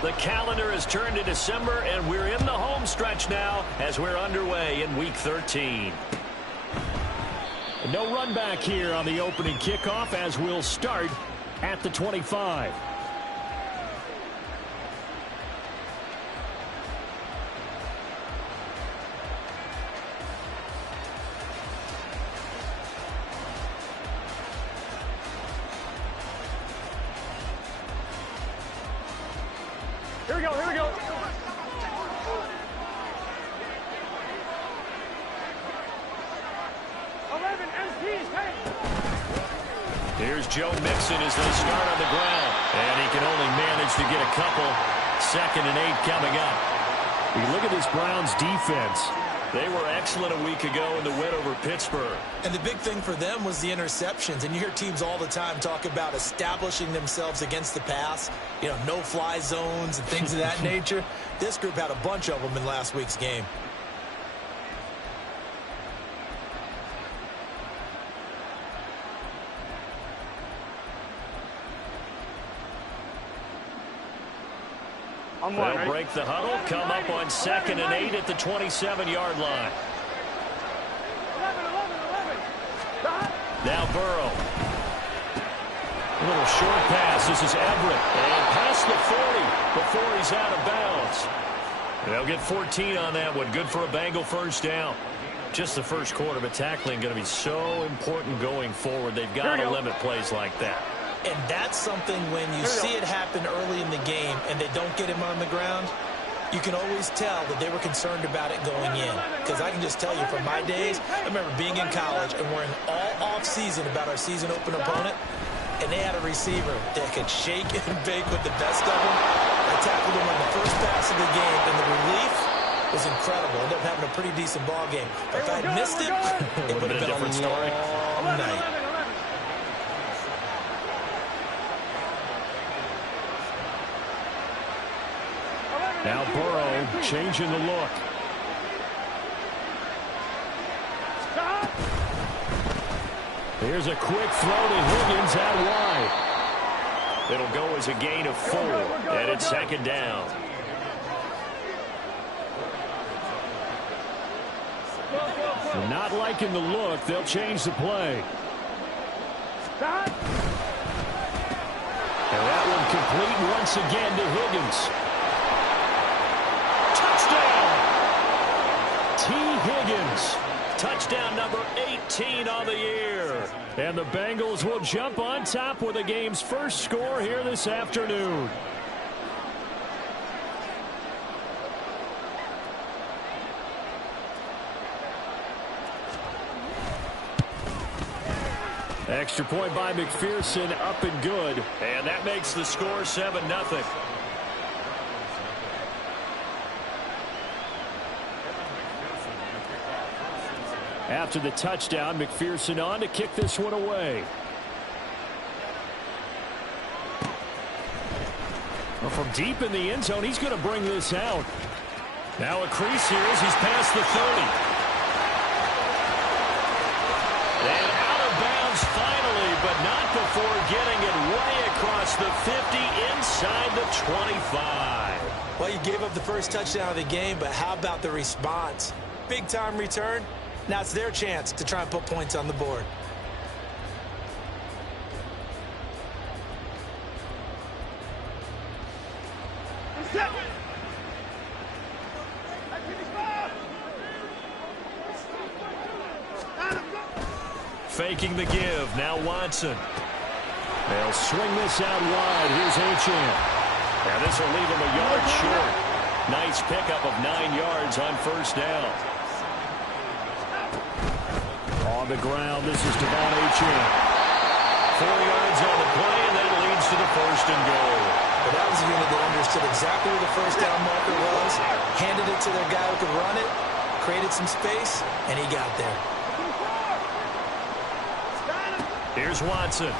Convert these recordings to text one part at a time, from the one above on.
The calendar has turned to December, and we're in the home stretch now as we're underway in Week 13. No run back here on the opening kickoff as we'll start at the 25. Here we go, here we go. Here's Joe Mixon as they start on the ground. And he can only manage to get a couple. 2nd and 8 coming up. You look at this Browns defense. They were excellent a week ago in the win over Pittsburgh. And the big thing for them was the interceptions. And you hear teams all the time talk about establishing themselves against the pass. You know, no-fly zones and things of that nature. This group had a bunch of them in last week's game. They'll break the huddle, come up on 2nd and 8 at the 27-yard line. Now Burrow. A little short pass. This is Everett. And past the 40 before he's out of bounds. They'll get 14 on that one. Good for a Bengal first down. Just the first quarter, but tackling going to be so important going forward. They've got to limit plays like that. And that's something when you see it happen early in the game and they don't get him on the ground, you can always tell that they were concerned about it going in. Because I can just tell you from my days, I remember being in college and worrying all off-season about our season-open opponent, and they had a receiver that could shake and bake with the best of them. I tackled him on the first pass of the game, and the relief was incredible. Ended up having a pretty decent ball game. But if I had missed him, it would have been a different story. Night. Now Burrow changing the look. Here's a quick throw to Higgins out wide. It'll go as a gain of 4, and it's 2nd down. They're not liking the look. They'll change the play. And that one complete once again to Higgins. T. Higgins. Touchdown number 18 on the year. And the Bengals will jump on top with the game's first score here this afternoon. Extra point by McPherson, up and good. And that makes the score 7-0. After the touchdown, McPherson on to kick this one away. Well, from deep in the end zone, he's going to bring this out. Now a crease here as he's past the 30. And out of bounds finally, but not before getting it way across the 50 inside the 25. Well, you gave up the first touchdown of the game, but how about the response? Big-time return. Now it's their chance to try and put points on the board. Faking the give. Now Watson. They'll swing this out wide. Here's Achane. And this will leave him a yard short. Nice pickup of 9 yards on first down. On the ground, this is Devon Achane. 4 yards on the play, and that leads to the 1st and goal. But that was a unit that understood exactly where the first down marker was, handed it to their guy who could run it, created some space, and he got there. Here's Watson.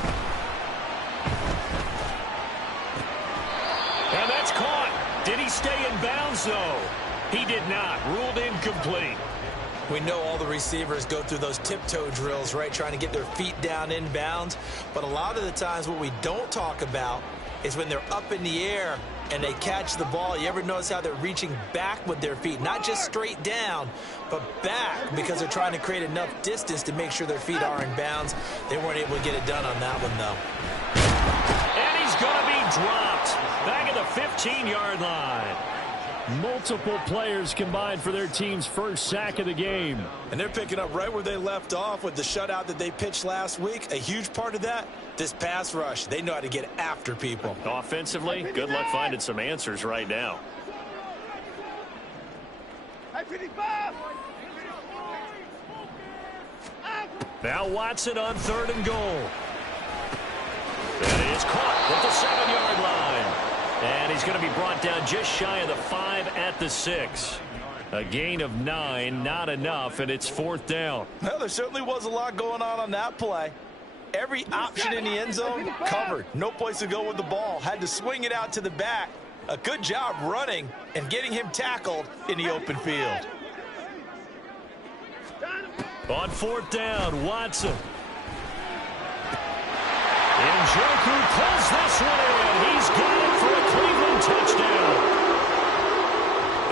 And that's caught. Did he stay in bounds, though? He did not. Ruled incomplete. We know all the receivers go through those tiptoe drills, right, trying to get their feet down inbounds. But a lot of the times what we don't talk about is when they're up in the air, and they catch the ball, you ever notice how they're reaching back with their feet? Not just straight down, but back, because they're trying to create enough distance to make sure their feet are in bounds. They weren't able to get it done on that one, though. And he's going to be dropped back at the 15-yard line. Multiple players combined for their team's first sack of the game. And they're picking up right where they left off with the shutout that they pitched last week. A huge part of that, this pass rush. They know how to get after people. Offensively, good luck finding some answers right now. Now Watson on 3rd and goal. That is caught at the 7-yard line. And he's going to be brought down just shy of the 5 at the 6. A gain of 9, not enough, and it's 4th down. Well, there certainly was a lot going on that play. Every option in the end zone covered. No place to go with the ball. Had to swing it out to the back. A good job running and getting him tackled in the open field. On 4th down, Watson. Njoku pulls this one in. He's got it for a Cleveland touchdown.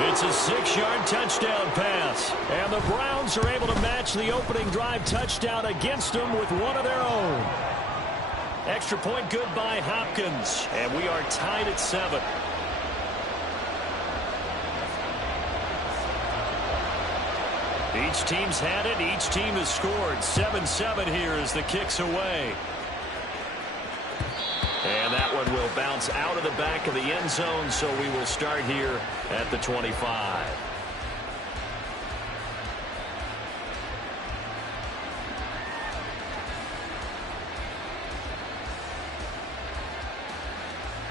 It's a 6-yard touchdown pass. And the Browns are able to match the opening drive touchdown against them with one of their own. Extra point good by Hopkins. And we are tied at 7. Each team's had it. Each team has scored. 7-7 here as the kick's away. And that one will bounce out of the back of the end zone, so we will start here at the 25.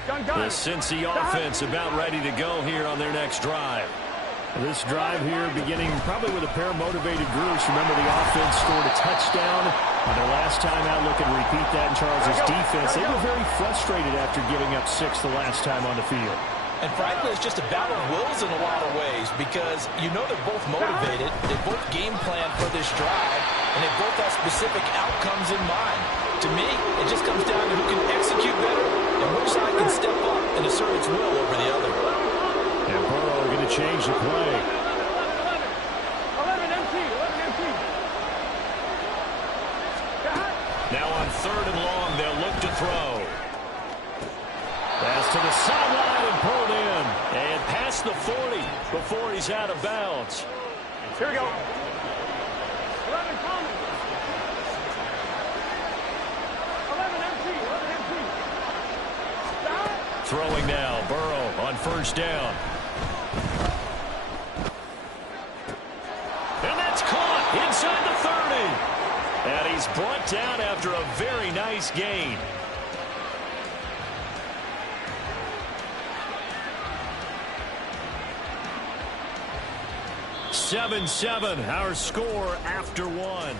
The Cincy offense about ready to go here on their next drive. This drive here beginning probably with a pair of motivated groups. Remember, the offense scored a touchdown on their last time out. Looking to repeat that in Charles' defense. They were very frustrated after giving up 6 the last time on the field. And frankly, it's just a battle of wills in a lot of ways, because you know they're both motivated. They both game plan for this drive, and they both have specific outcomes in mind. To me, it just comes down to who can execute better and which side can step up and assert its will over the other. And Burrow going to change the play. 11 empty. Now on 3rd and long, they'll look to throw. Pass to the sideline and pulled in. And past the 40 before he's out of bounds. Here we go. 11 coming. 11 empty. Throwing now, Burrow on 1st down. And that's caught inside the 30. And he's brought down after a very nice gain. (7-7) our score after 1.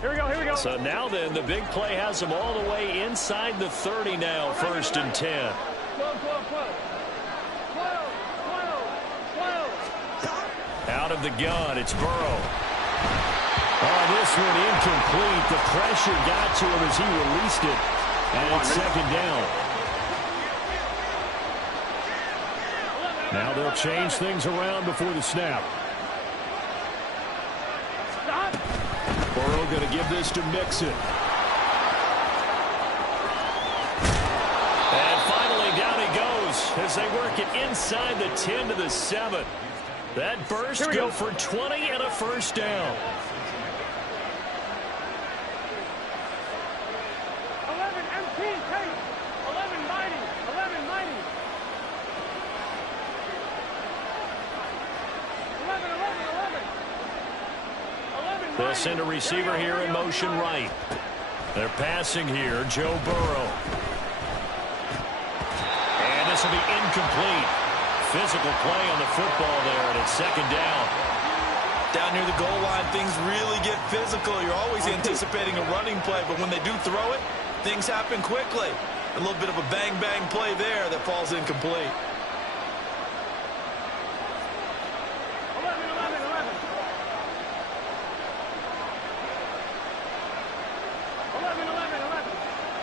Here we go. So now then, the big play has them all the way inside the 30 now, 1st and 10. 12. Out of the gun, it's Burrow. Oh, this one incomplete. The pressure got to him as he released it. And it's 2nd down. Now they'll change things around before the snap. Burrow going to give this to Mixon. And finally down he goes as they work it inside the 10 to the 7. That burst go for 20 and a 1st down. 11 empty. 11 mighty. 11 mighty. 11. They'll send a receiver here in motion right. They're passing here, Joe Burrow. And this will be incomplete. Physical play on the football there, and it's 2nd down. Down near the goal line, things really get physical. You're always anticipating a running play, but when they do throw it, things happen quickly. A little bit of a bang-bang play there that falls incomplete.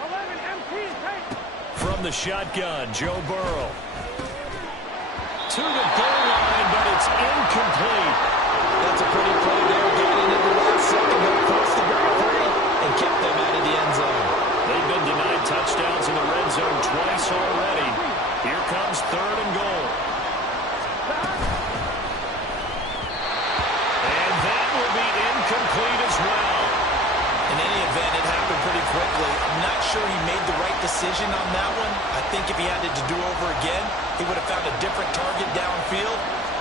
11 empty. From the shotgun, Joe Burrow. To the goal line, but it's incomplete. That's a pretty play there. Got it in the last second. He'll force the ball free and kept them out of the end zone. They've been denied touchdowns in the red zone twice already. Here comes 3rd and goal. And that will be incomplete as well. In any event, it happened pretty quickly. I'm not sure he made the right decision on that one. I think if he had it to do over again, he would have found a different target downfield.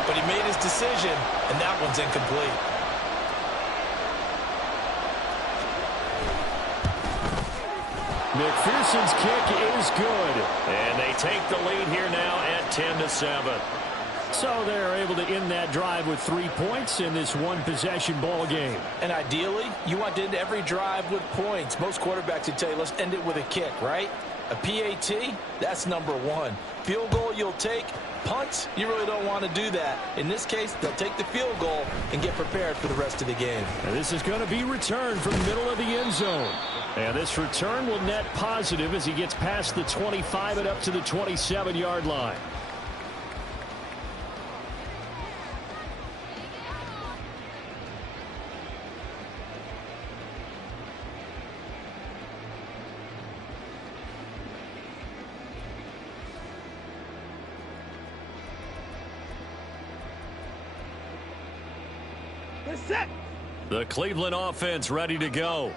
But he made his decision, and that one's incomplete. McPherson's kick is good. And they take the lead here now at 10-7. So they're able to end that drive with 3 points in this one-possession ball game. And ideally, you want to end every drive with points. Most quarterbacks would tell you, let's end it with a kick, right? A PAT, that's number 1. Field goal you'll take. Punts, you really don't want to do that. In this case, they'll take the field goal and get prepared for the rest of the game. And this is going to be returned from the middle of the end zone. And this return will net positive as he gets past the 25 and up to the 27-yard line. The Cleveland offense ready to go.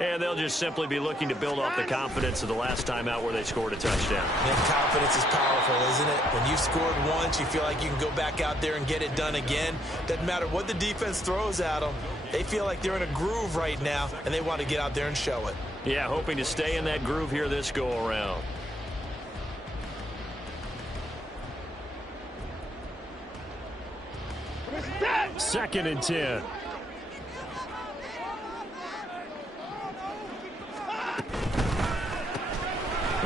And they'll just simply be looking to build off the confidence of the last time out where they scored a touchdown. And confidence is powerful, isn't it? When you've scored once, you feel like you can go back out there and get it done again. Doesn't matter what the defense throws at them. They feel like they're in a groove right now, and they want to get out there and show it. Yeah, hoping to stay in that groove here this go-around. Second and 10.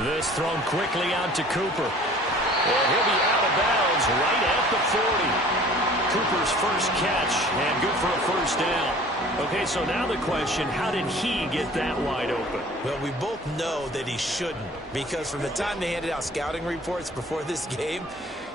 This thrown quickly out to Cooper. And he'll be out of bounds right at the 40. Cooper's first catch, and good for a first down. Okay, so now the question, how did he get that wide open? Well, we both know that he shouldn't, because from the time they handed out scouting reports before this game,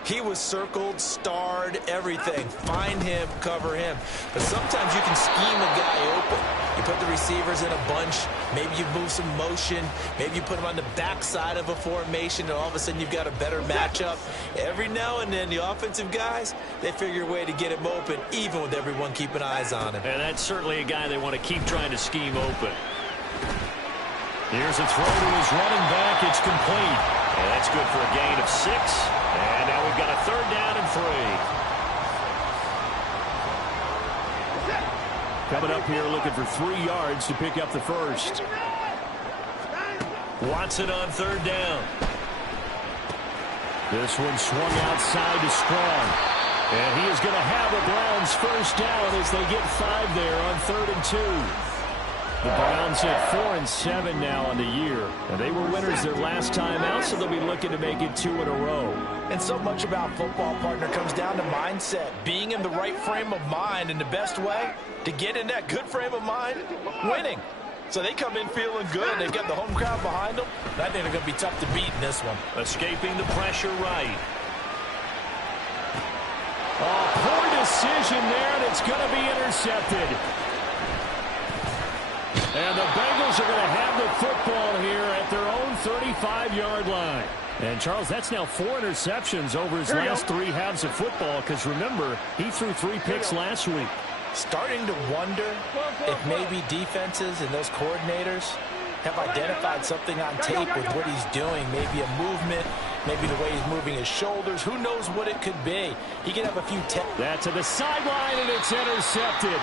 he was circled, starred, everything. Find him, cover him. But sometimes you can scheme a guy open. You put the receivers in a bunch. Maybe you move some motion. Maybe you put them on the backside of a formation, and all of a sudden you've got a better matchup. Every now and then, the offensive guys, they figure a way to get him open, even with everyone keeping eyes on him. And that's certainly a guy they want to keep trying to scheme open. Here's a throw to his running back. It's complete. And that's good for a gain of 6. And now we've got a 3rd down and 3. Coming up here looking for 3 yards to pick up the first. Watson on 3rd down. This one swung outside to Strong. And he is going to have the Browns first down as they get 5 there on 3rd and 2. The Browns at 4-7 now on the year. And they were winners their last time out, so they'll be looking to make it 2 in a row. And so much about football, partner, comes down to mindset. Being in the right frame of mind, and the best way to get in that good frame of mind, winning. So they come in feeling good. They've got the home crowd behind them. I think they're going to be tough to beat in this one. Escaping the pressure right. Oh, poor decision there, and it's going to be intercepted. And the Bengals are going to have the football here at their own 35-yard line. And, Charles, that's now 4 interceptions over his last 3 halves of football, because, remember, he threw 3 picks last week. Starting to wonder if maybe defenses and those coordinators have identified something on tape with what he's doing. Maybe a movement, maybe the way he's moving his shoulders. Who knows what it could be? He could have a few That to the sideline, and it's intercepted.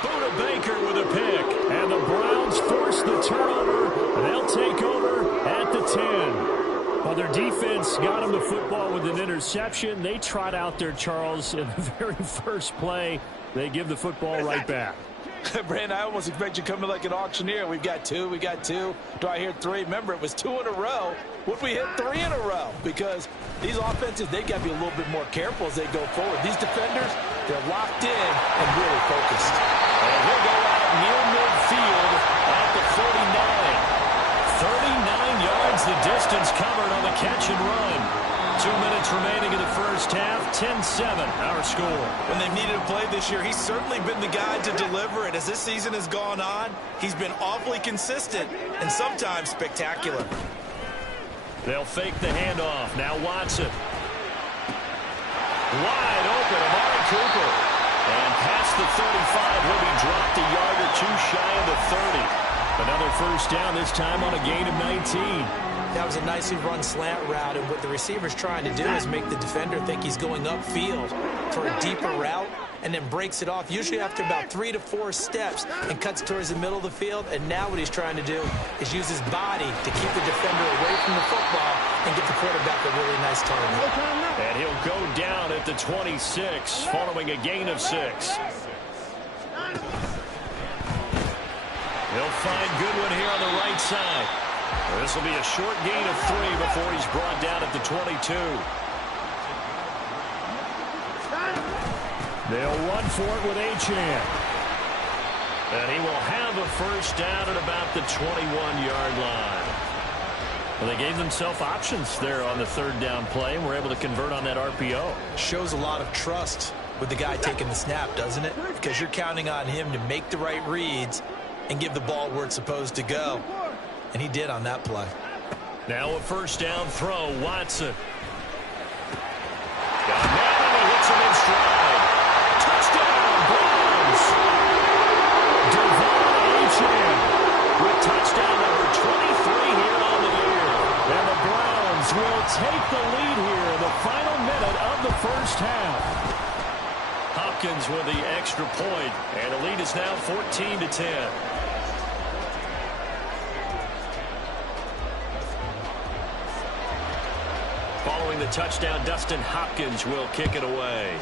Buda Baker with a pick. And the Browns force the turnover. They'll take over at the 10. Well, their defense got him the football with an interception. They trot out there, Charles, in the very first play. They give the football right back. Brandon, I almost expect you coming like an auctioneer. We've got 2, we got 2. Do I hear 3? Remember, it was 2 in a row. Would we hit 3 in a row? Because these offenses, they got to be a little bit more careful as they go forward. These defenders, they're locked in and really focused. And he'll go out near midfield at the 49. 39 yards Finds the distance covered on the catch and run. 2 minutes remaining in the first half. 10-7, our score. When they've needed a play this year, he's certainly been the guy to deliver it. As this season has gone on, he's been awfully consistent and sometimes spectacular. They'll fake the handoff. Now Watson. Wide open, Amari Cooper. And past the 35, he'll be dropped a yard or two shy of the 30. Another first down, this time on a gain of 19. That was a nicely run slant route, and what the receiver's trying to do is make the defender think he's going upfield for a deeper route and then breaks it off, usually after about 3 to 4 steps, and cuts towards the middle of the field. And now what he's trying to do is use his body to keep the defender away from the football and get the quarterback a really nice target. And he'll go down at the 26 following a gain of 6. He'll find Goodwin here on the right side. This will be a short gain of 3 before he's brought down at the 22. They'll run for it with Achane. And he will have a first down at about the 21-yard line. Well, they gave themselves options there on the third down play and were able to convert on that RPO. Shows a lot of trust with the guy taking the snap, doesn't it? Because you're counting on him to make the right reads and give the ball where it's supposed to go. And he did on that play. Now a first down throw, Watson. Got a man and he hits him in stride. Touchdown, Browns. Devon Achane with touchdown number 23 here on the year. And the Browns will take the lead here in the final minute of the first half. Hopkins with the extra point, and the lead is now 14-10. Following the touchdown, Dustin Hopkins will kick it away.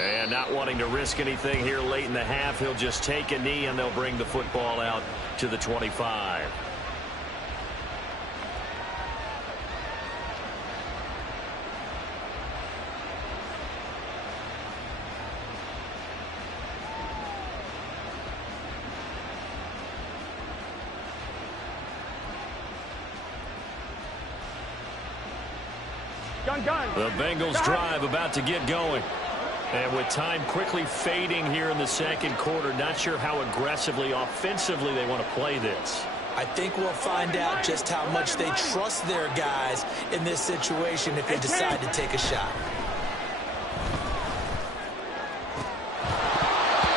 And not wanting to risk anything here late in the half, he'll just take a knee and they'll bring the football out to the 25. The Bengals drive about to get going. And with time quickly fading here in the second quarter, not sure how aggressively, offensively they want to play this. I think we'll find out just how much they trust their guys in this situation if they decide to take a shot.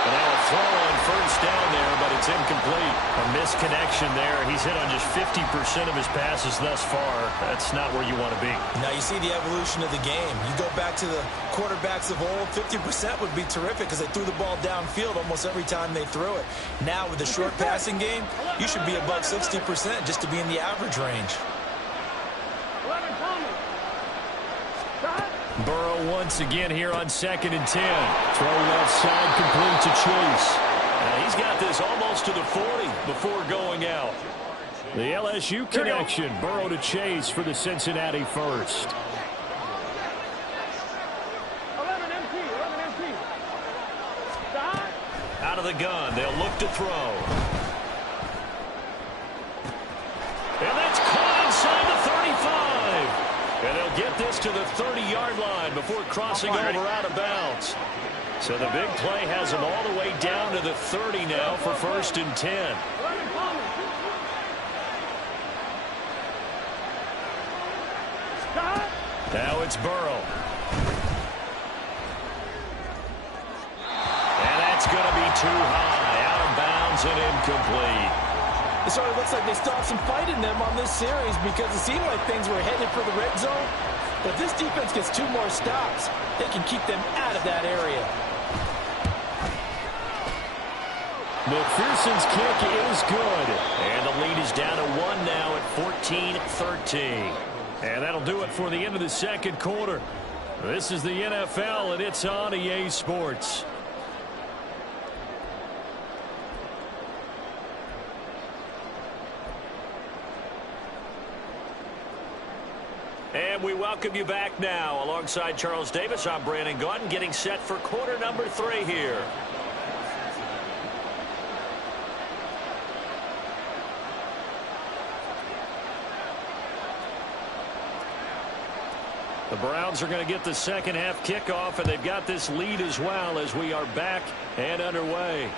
And now a throw on first down there, but it's incomplete. A misconnection there. He's hit on just 50% of his passes thus far. That's not where you want to be. Now you see the evolution of the game. You go back to the quarterbacks of old, 50% would be terrific because they threw the ball downfield almost every time they threw it. Now with the short passing game, you should be above 60% just to be in the average range. Burrow once again here on 2nd and 10. Throw left side complete to Chase. He's got this almost to the 40 before going out. The LSU connection. Burrow to Chase for the Cincinnati first. 11 empty. Out of the gun. They'll look to throw. And that's caught inside the 35. And they'll get this to the 30-yard line before crossing over out of bounds. So the big play has them all the way down to the 30 now for 1st and 10. Now it's Burrow. And that's going to be too high. Out of bounds and incomplete. It sort of looks like they stopped some fight in them on this series because it seemed like things were headed for the red zone. But if this defense gets 2 more stops, they can keep them out of that area. McPherson's kick is good. And the lead is down to 1 now at 14-13. And that'll do it for the end of the second quarter. This is the NFL, and it's on EA Sports. And we welcome you back now. Alongside Charles Davis, I'm Brandon Gaudin, getting set for quarter number 3 here. The Browns are going to get the second half kickoff, and they've got this lead as well as we are back and underway.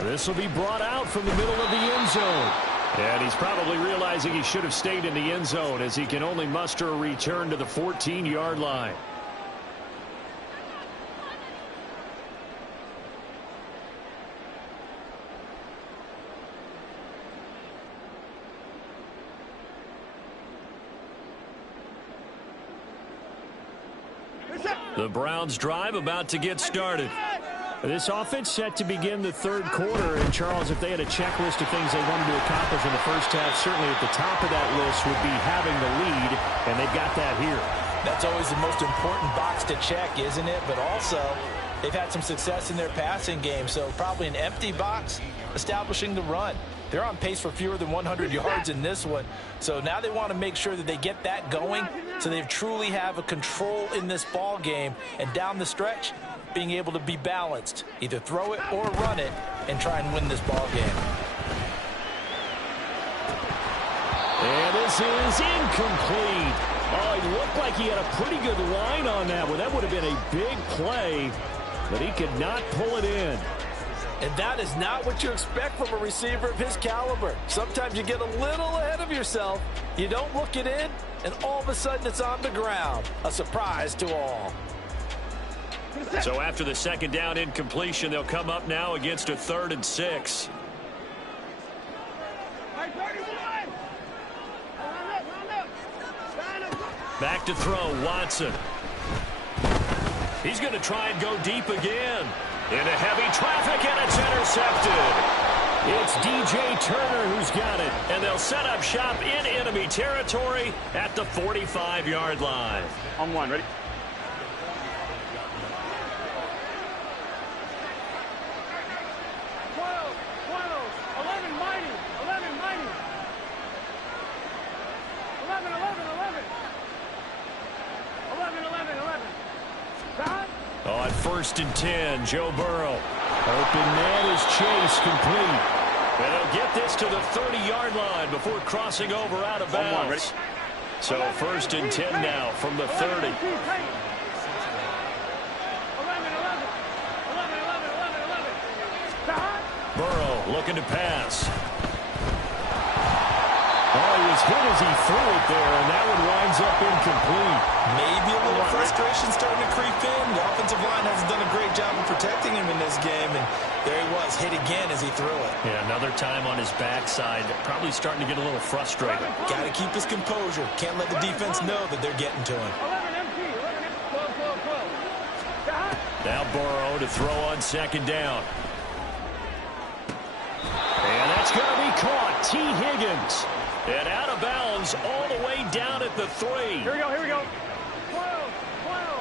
This will be brought out from the middle of the end zone. And he's probably realizing he should have stayed in the end zone as he can only muster a return to the 14-yard line. The Browns drive about to get started. This offense set to begin the third quarter. And, Charles, if they had a checklist of things they wanted to accomplish in the first half, certainly at the top of that list would be having the lead, and they've got that here. That's always the most important box to check, isn't it? But also, they've had some success in their passing game, so probably an empty box establishing the run. They're on pace for fewer than 100 yards in this one, so now they want to make sure that they get that going so they truly have a control in this ball game, and down the stretch, being able to be balanced, either throw it or run it, and try and win this ball game. And this is incomplete. Oh, it looked like he had a pretty good line on that one. That would have been a big play, but he could not pull it in. And that is not what you expect from a receiver of his caliber. Sometimes you get a little ahead of yourself. You don't look it in, and all of a sudden it's on the ground. A surprise to all. So after the second down incompletion, they'll come up now against a 3rd and 6. Back to throw, Watson. He's going to try and go deep again. Into heavy traffic, and it's intercepted. It's DJ Turner who's got it. And they'll set up shop in enemy territory at the 45-yard line. On one, ready? 1st and 10, Joe Burrow. Open man is Chase, complete. And they'll get this to the 30-yard line before crossing over out of bounds. So 1st and 10 now from the 30. Burrow looking to pass. Oh, he was hit as he threw it there, and that one winds up incomplete. Maybe a little frustration starting to creep in. The offensive line hasn't done a great job of protecting him in this game, and there he was, hit again as he threw it. Yeah, another time on his backside, probably starting to get a little frustrated. Got to keep his composure. Can't let the defense know that they're getting to him. Now Burrow to throw on 2nd down. And that's going to be caught. T. Higgins. And out of bounds all the way down at the 3. Here we go, here we go. 12, 12,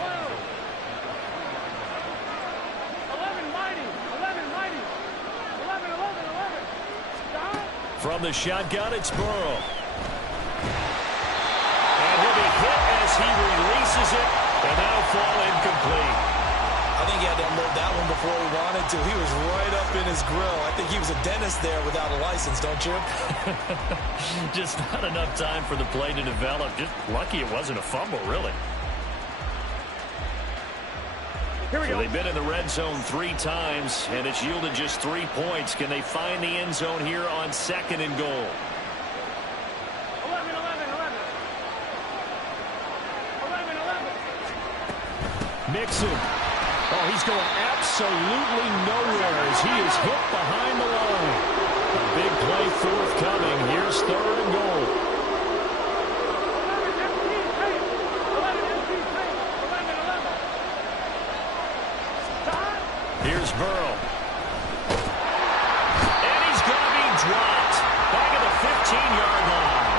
12. 11, mighty. 11, mighty. 11, 11, 11. Stop. From the shotgun, it's Burrow. And he'll be hit as he releases it, and that'll fall incomplete. I think he had to unload that one before he wanted to. He was right up in his grill. I think he was a dentist there without a license, don't you? Just not enough time for the play to develop. Just lucky it wasn't a fumble, really. Here we go. So they've been in the red zone 3 times, and it's yielded just 3 points. Can they find the end zone here on 2nd and goal? 11, 11, 11. 11, 11. Mixon. Oh, he's going absolutely nowhere as he is hit behind the line. A big play forthcoming. Here's 3rd and goal. 11, empty, 11, empty, 11, 11. Stop. Here's Burrow. And he's going to be dropped. Back at the 15-yard line.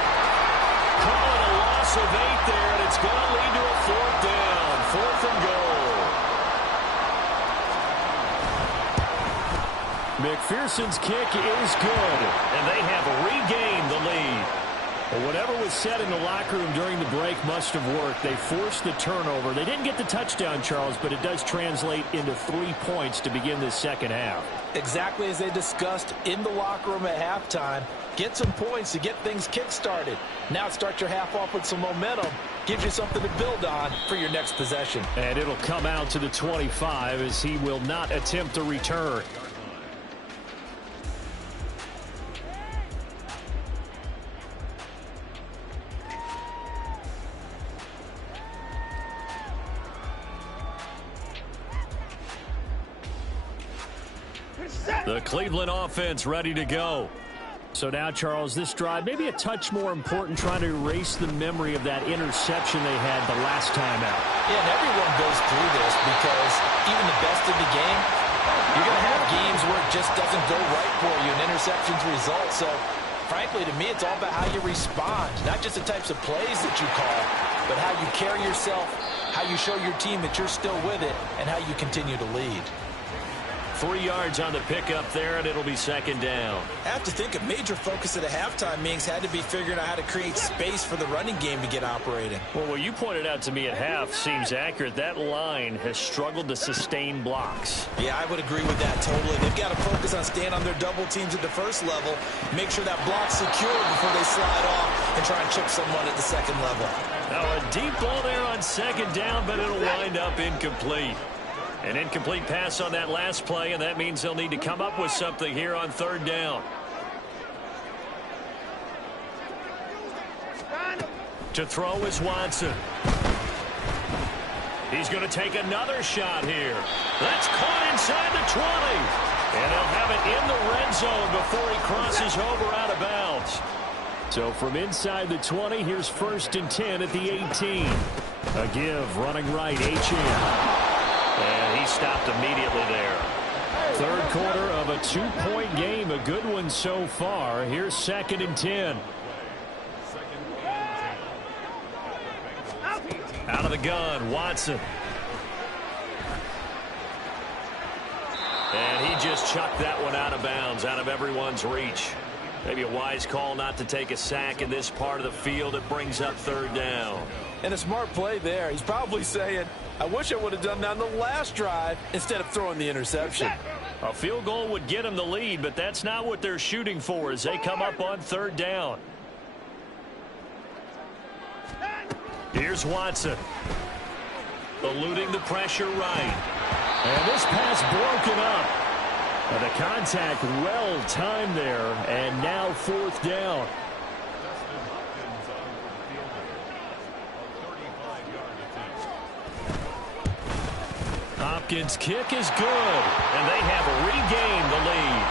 Call it a loss of 8 there, and it's going to lead to a 4th down. 4th and goal. McPherson's kick is good. And they have regained the lead. Well, whatever was was said in the locker room during the break must have worked. They forced the turnover. They didn't get the touchdown, Charles, but it does translate into 3 points to begin this second half. Exactly as they discussed in the locker room at halftime. Get some points to get things kick-started. Now start your half off with some momentum. Gives you something to build on for your next possession. And it'll come out to the 25 as he will not attempt a return. The Cleveland offense ready to go. So now, Charles, this drive maybe a touch more important, trying to erase the memory of that interception they had the last time out. Yeah, and everyone goes through this because even the best of the game, you're going to have games where it just doesn't go right for you and interceptions result. So, frankly, to me, it's all about how you respond, not just the types of plays that you call, but how you carry yourself, how you show your team that you're still with it, and how you continue to lead. 3 yards on the pickup there, and it'll be second down. I have to think a major focus at a halftime meetings had to be figuring out how to create space for the running game to get operating. Well, what you pointed out to me at half seems accurate. That line has struggled to sustain blocks. Yeah, I would agree with that totally. They've got to focus on staying on their double teams at the first level, make sure that block's secure before they slide off and try and chip someone at the second level. Now a deep ball there on second down, but it'll wind up incomplete. An incomplete pass on that last play, and that means they'll need to come up with something here on third down. To throw is Watson. He's going to take another shot here. That's caught inside the 20. And they'll have it in the red zone before he crosses over out of bounds. So from inside the 20, here's 1st and 10 at the 18. A give, running right, H.M. And he stopped immediately there. Third quarter of a 2-point game. A good one so far. Here's 2nd and 10. Out of the gun, Watson. And he just chucked that one out of bounds, out of everyone's reach. Maybe a wise call not to take a sack in this part of the field. It brings up third down. And a smart play there. He's probably saying, I wish I would have done that on the last drive instead of throwing the interception. A field goal would get him the lead, but that's not what they're shooting for as they come up on third down. Here's Watson. Eluding the pressure right. And this pass broken up. And the contact well timed there. And now 4th down. Hopkins' kick is good, and they have regained the lead.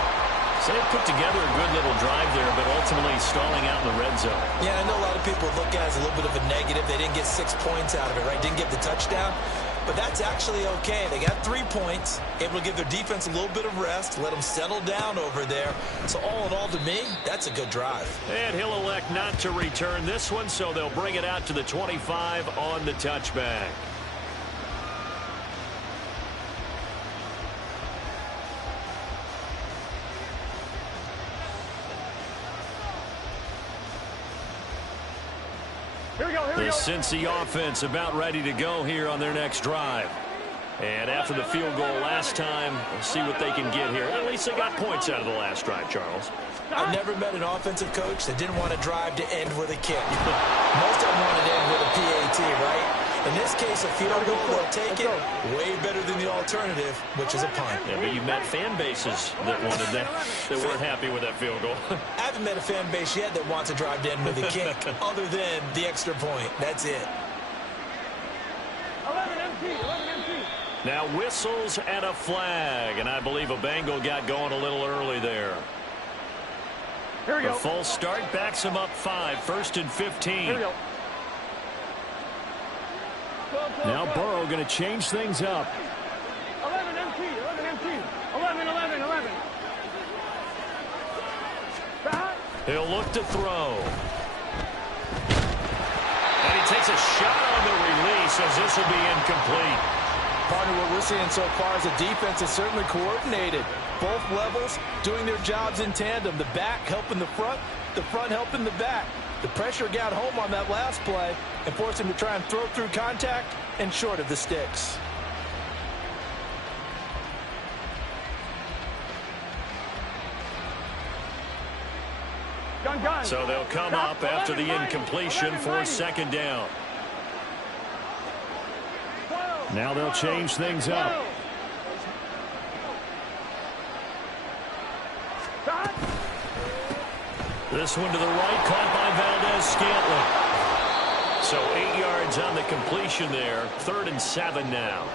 So they put together a good little drive there, but ultimately stalling out in the red zone. Yeah, I know a lot of people look at it as a little bit of a negative. They didn't get 6 points out of it, right? Didn't get the touchdown. But that's actually okay. They got 3 points, able to give their defense a little bit of rest, let them settle down over there. So all in all, to me, that's a good drive. And he'll elect not to return this one, so they'll bring it out to the 25 on the touchback. The Cincy offense about ready to go here on their next drive. And after the field goal last time, we'll see what they can get here. At least they got points out of the last drive, Charles. I've never met an offensive coach that didn't want to drive to end with a kick. Most of them wanted to end with a PAT, right? In this case, a field goal, they'll take it. Way better than the alternative, which is a punt. Yeah, but you've met fan bases that wanted that, that weren't happy with that field goal. I haven't met a fan base yet that wants to drive to end with a kick, other than the extra point. That's it. 11 MT. Now whistles and a flag, and I believe a Bengal got going a little early there. Here we go. A false start backs him up 5, 1st and 15. Here we go. Now Burrow going to change things up. 11 MT. 11. He'll look to throw. And he takes a shot on the release as this will be incomplete. Partner, what we're seeing so far is the defense is certainly coordinated. Both levels doing their jobs in tandem. The back helping the front, the front helping the back. The pressure got home on that last play and forced him to try and throw through contact and short of the sticks. So they'll come up after the incompletion for second down. Now they'll change things up. This one to the right, caught by Valdez-Scantling. So 8 yards on the completion there. 3rd and 7 now.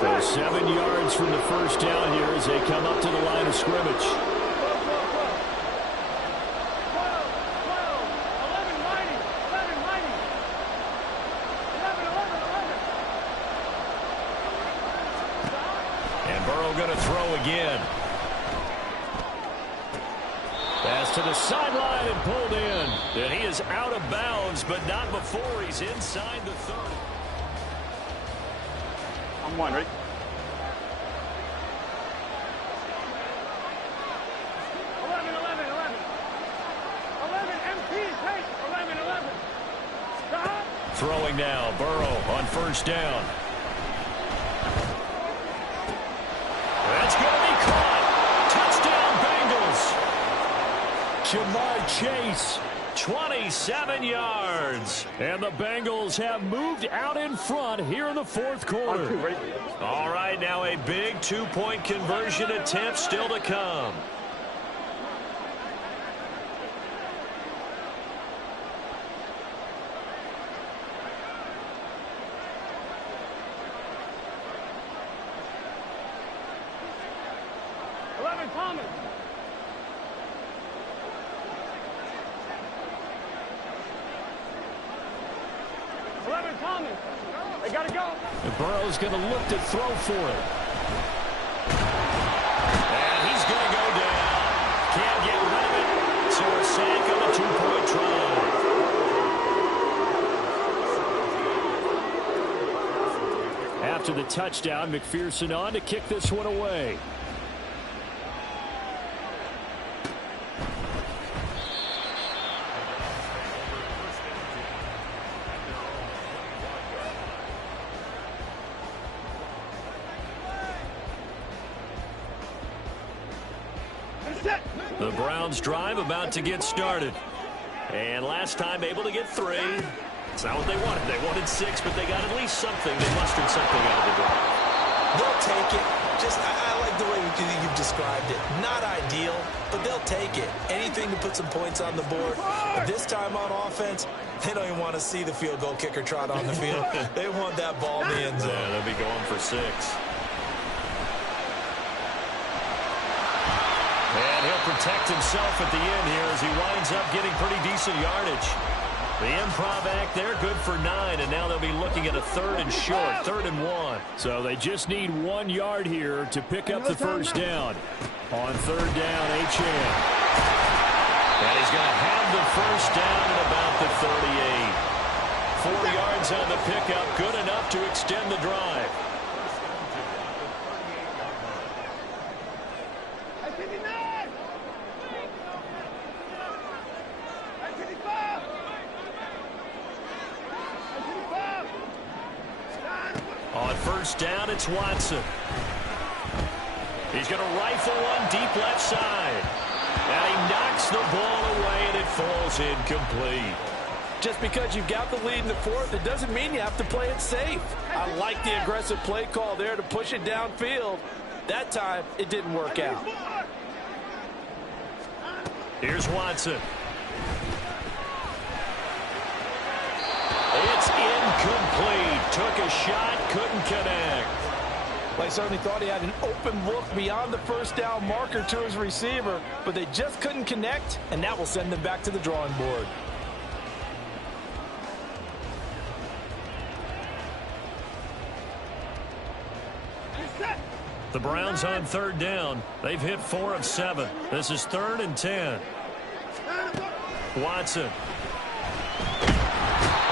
So 7 yards from the first down here as they come up to the line of scrimmage. And Burrow going to throw again. Pass to the sideline and pulled in. And he is out of bounds, but not before he's inside the 30. I'm one, right? 11, 11, 11. 11, MP, take 11, 11. Stop. Throwing now, Burrow on first down. That's going to be caught. Touchdown, Bengals. Jamar Chase. 27 yards. And the Bengals have moved out in front here in the fourth quarter. All right, now a big two-point conversion attempt still to come. Thomas. Thomas. They got to go. And Burrow's going to look to throw for it. And he's going to go down. Can't get rid of it. So a sack on the two-point try. After the touchdown, McPherson on to kick this one away. The Browns drive about to get started. And last time able to get 3. It's not what they wanted. They wanted 6, but they got at least something. They mustered something out of the drive. They'll take it. I like the way you've described it. Not ideal, but they'll take it. Anything to put some points on the board. But this time on offense, they don't even want to see the field goal kicker trot on the field. They want that ball in the end zone. Yeah, they'll be going for 6. And he'll protect himself at the end here as he winds up getting pretty decent yardage. The improv act there, good for 9, and now they'll be looking at a 3rd and short, 3rd and 1. So they just need 1 yard here to pick up the first down. On 3rd down, Achane. And he's going to have the first down at about the 38. 4 yards on the pickup, good enough to extend the drive. On first down, it's Watson. He's going to rifle one deep left side. And he knocks the ball away, and it falls incomplete. Just because you've got the lead in the fourth, it doesn't mean you have to play it safe. I like the aggressive play call there to push it downfield. That time, it didn't work out. Here's Watson. It's incomplete. Took a shot, couldn't connect. They certainly thought he had an open look beyond the first down marker to his receiver, but they just couldn't connect, and that will send them back to the drawing board. The Browns on 3rd down. They've hit 4 of 7. This is 3rd and 10. Watson.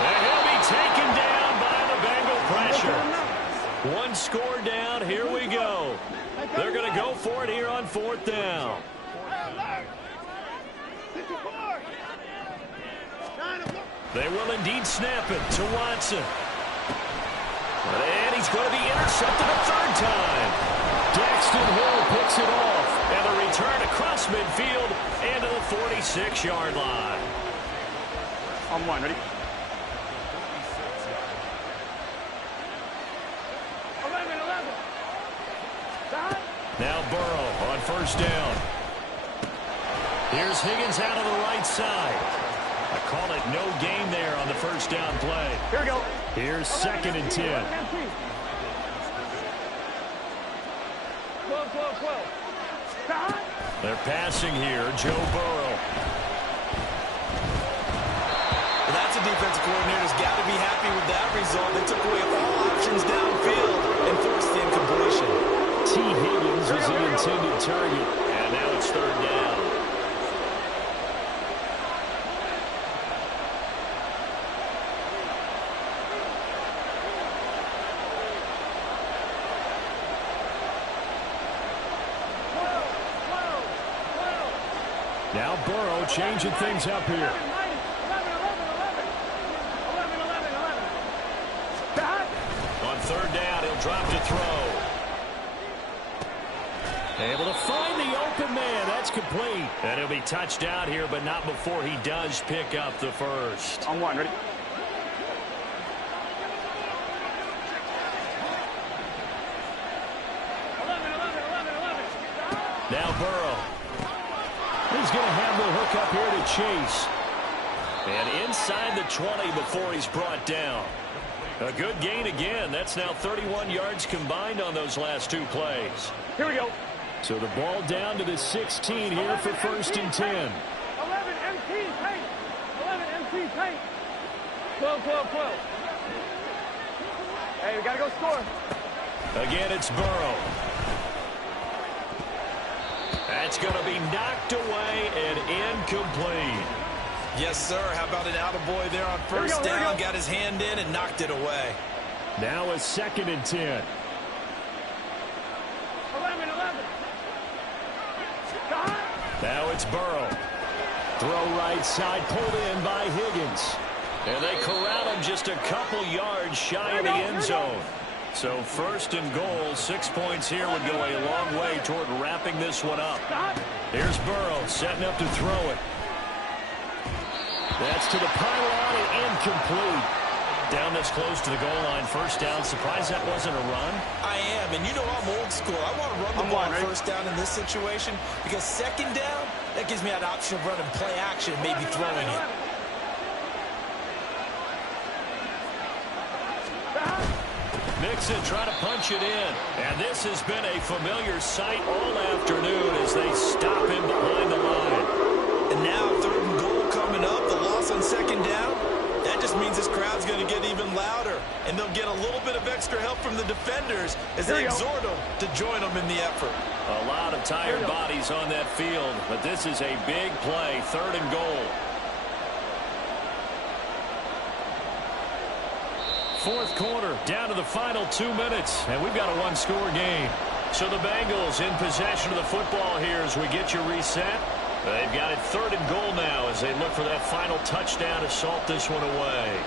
And he'll be taken down by the Bengal pressure. 1 score down. Here we go. They're going to go for it here on 4th down. They will indeed snap it to Watson. And he's going to be intercepted a 3rd time. Daxton Hill picks it off. And a return across midfield and to the 46-yard line. On 1, ready? 11. Now Burrow on 1st down. Here's Higgins out on the right side. I call it no gain there on the 1st down play. Here we go. Here's 2nd and 10. 12. They're passing here, Joe Burrow. Well, that's a defensive coordinator's got to be happy with that result. They took away all options downfield and forced the incompletion. T. Higgins was the intended target. And now it's 3rd down. Now Burrow changing things up here. 11. On 3rd down, he'll drop to throw. Able to find the open man. That's complete. And he'll be touched out here, but not before he does pick up the 1st. On 1, ready? Now Burrow. He's going to have the hook up here to Chase. And inside the 20 before he's brought down. A good gain again. That's now 31 yards combined on those last 2 plays. Here we go. So the ball down to the 16 here for 1st and 10. 11 MT paint. 11 MT paint. 12. Hey, we got to go score. Again, it's Burrow. That's going to be knocked away and incomplete. Yes, sir. How about an attaboy there on 1st down? Got his hand in and knocked it away. Now a 2nd and 10. 11. Now it's Burrow. Throw right side, pulled in by Higgins. And they corral him just a couple yards shy of the end zone. So 1st and goal, 6 points here would go a long way toward wrapping this one up. Here's Burrow setting up to throw it. That's to the pylon and incomplete. Down this close to the goal line, 1st down. Surprised that wasn't a run? I am, and you know I'm old school. I want to run the ball on 1st down in this situation because 2nd down, that gives me that option of running play action, maybe throwing it. Mixon trying to punch it in. And this has been a familiar sight all afternoon as they stop him behind the line. And now 3rd and goal coming up. The loss on 2nd down. That just means this crowd's going to get even louder. And they'll get a little bit of extra help from the defenders as they exhort them to join them in the effort. A lot of tired bodies on that field. But this is a big play. 3rd and goal. 4th quarter, down to the final 2 minutes, and we've got a 1-score game. So the Bengals in possession of the football here as we get you reset. They've got it 3rd and goal now as they look for that final touchdown to salt this one away.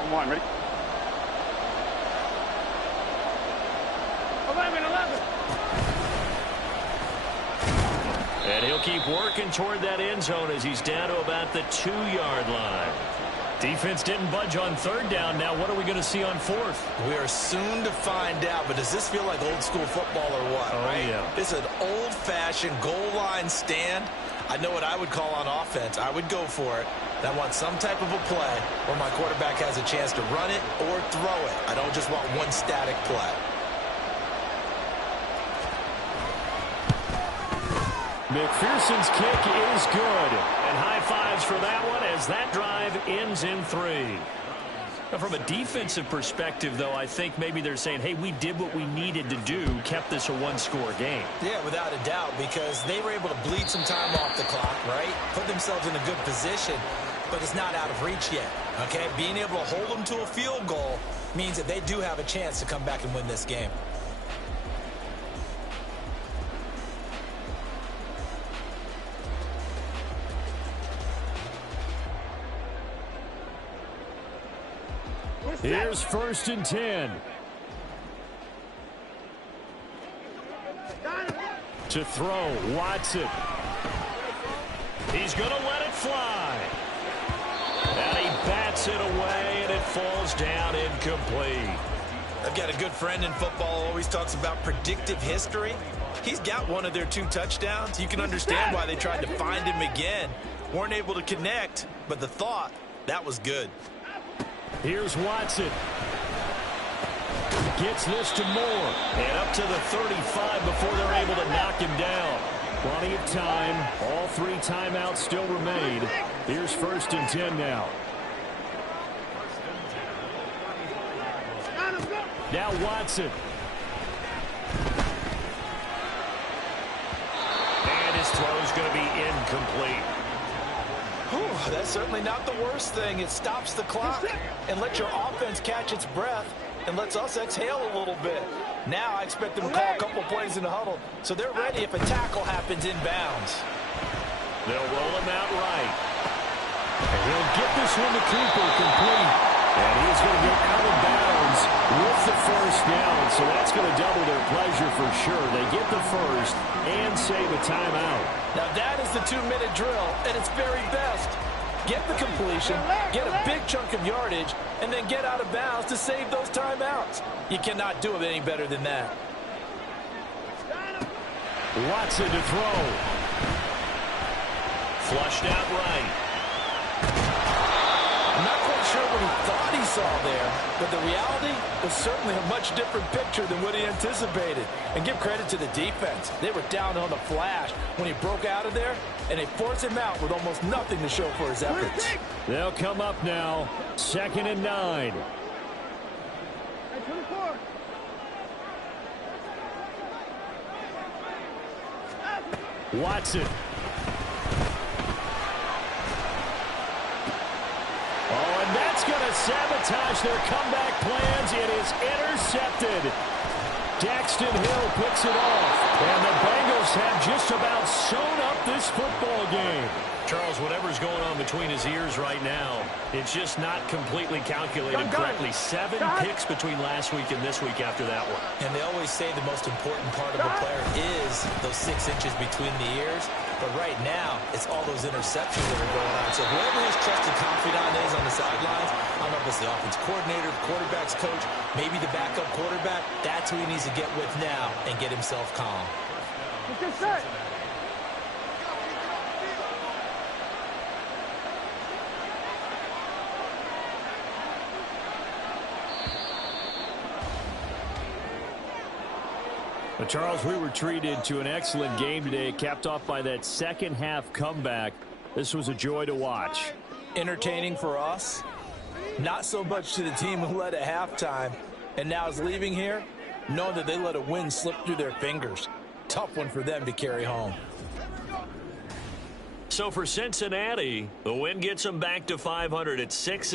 On 1, ready? 11. And he'll keep working toward that end zone as he's down to about the 2-yard line. Defense didn't budge on 3rd down. Now what are we going to see on 4th? We are soon to find out, but does this feel like old school football or what? Oh, right? yeah. It's an old-fashioned goal line stand. I know what I would call on offense. I would go for it. I want some type of a play where my quarterback has a chance to run it or throw it. I don't just want one static play. McPherson's kick is good. And high fives for that one as that drive ends in 3. Now, from a defensive perspective, though, I think maybe they're saying, hey, we did what we needed to do, kept this a one-score game. Yeah, without a doubt, because they were able to bleed some time off the clock, right? Put themselves in a good position, but it's not out of reach yet, okay? Being able to hold them to a field goal means that they do have a chance to come back and win this game. Here's 1st and 10. To throw, Watson. He's going to let it fly. And he bats it away, and it falls down incomplete. I've got a good friend in football who always talks about predictive history. He's got one of their 2 touchdowns. You can understand why they tried to find him again. Weren't able to connect, but the thought, that was good. Here's Watson. Gets this to Moore. And up to the 35 before they're able to knock him down. Plenty of time. All 3 timeouts still remain. Here's 1st and 10 now. Now Watson. And his throw's going to be incomplete. Whew, that's certainly not the worst thing. It stops the clock and lets your offense catch its breath and lets us exhale a little bit. Now I expect them to call a couple plays in the huddle so they're ready if a tackle happens in bounds. They'll roll him out right. And he'll get this one to Cooper complete. And he's going to get out of bounds with the 1st down. So that's going to double their pleasure for sure. They get the 1st and save a timeout. Now that is the 2-minute drill at its very best. Get the completion, get a big chunk of yardage, and then get out of bounds to save those timeouts. You cannot do it any better than that. Watson to throw. Flushed out right. I'm not quite sure what he thought he saw there, but the reality was certainly a much different picture than what he anticipated. And give credit to the defense. They were down on the flash when he broke out of there, and they forced him out with almost nothing to show for his efforts. They'll come up now. 2nd and 9. Watson. Oh, and that's going to sabotage their comeback plans. It is intercepted. Daxton Hill picks it off. And the Bengals have just about sewn up this football game. Charles, whatever's going on between his ears right now, it's just not completely calculated correctly. 7 picks between last week and this week after that one. And they always say the most important part of a player is those 6 inches between the ears. But right now, it's all those interceptions that are going on. So whoever his trusted confidant is on the sidelines, I don't know if it's the offense coordinator, quarterback's coach, maybe the backup quarterback, that's who he needs to get with now and get himself calm. But Charles, we were treated to an excellent game today, capped off by that second half comeback. This was a joy to watch. Entertaining for us, not so much to the team who led at halftime and now is leaving here, knowing that they let a win slip through their fingers. Tough one for them to carry home. So for Cincinnati, the win gets them back to 500 at 6.